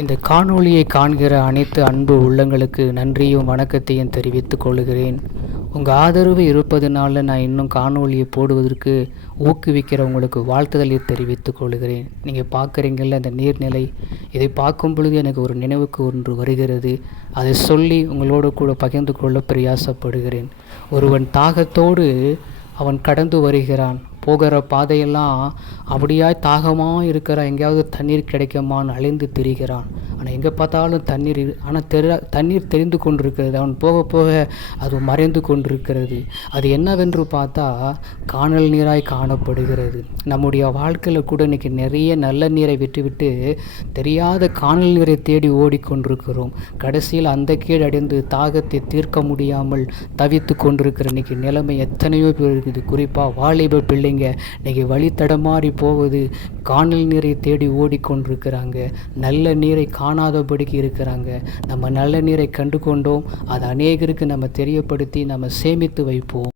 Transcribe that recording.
இந்த காணொளியை காண்கிற அனைத்து அன்பு உள்ளங்களுக்கு நன்றியும் வணக்கத்தையும் தெரிவித்துக் கொள்கிறேன். உங்கள் ஆதரவு இருப்பதனால நான் இன்னும் காணொளியை போடுவதற்கு ஊக்குவிக்கிற உங்களுக்கு வாழ்த்துதலை தெரிவித்துக் கொள்கிறேன். நீங்கள் பார்க்குறீங்கள அந்த நீர்நிலை இதை பார்க்கும் பொழுது எனக்கு ஒரு நினைவுக்கு ஒன்று வருகிறது. அதை சொல்லி உங்களோடு கூட பகிர்ந்து கொள்ள பிரயாசப்படுகிறேன். ஒருவன் தாகத்தோடு அவன் கடந்து வருகிறான். போகிற பாதையெல்லாம் அப்படியாய் தாகமாக இருக்கிற எங்கேயாவது தண்ணீர் கிடைக்குமான்னு அலைந்து திரிகிறான். ஆனால் எங்கே பார்த்தாலும் தண்ணீர் ஆனால் தெரிய தண்ணீர் தெரிந்து கொண்டிருக்கிறது. அவன் போக போக அது மறைந்து கொண்டிருக்கிறது. அது என்னவென்று பார்த்தா காணல் நீராய் காணப்படுகிறது. நம்முடைய வாழ்க்கையில் கூட இன்றைக்கி நிறைய நல்ல நீரை விட்டுவிட்டு தெரியாத காணல் நீரை தேடி ஓடிக்கொண்டிருக்கிறோம். கடைசியில் அந்த கீழடைந்து தாகத்தை தீர்க்க முடியாமல் தவித்து கொண்டிருக்கிற இன்னைக்கு நிலைமை எத்தனையோ பேர் இருக்குது. குறிப்பாக வாலிப பிள்ளைங்க இன்றைக்கி வழி தடமாறி போவது காணல் நீரை தேடி ஓடிக்கொண்டிருக்கிறாங்க. நல்ல நீரை காணாதபடிக்கு இருக்கிறாங்க. நம்ம நல்ல நீரை கண்டு கொண்டோம் அதை அநேகருக்கு நம்ம தெரியப்படுத்தி நம்ம சேமித்து வைப்போம்.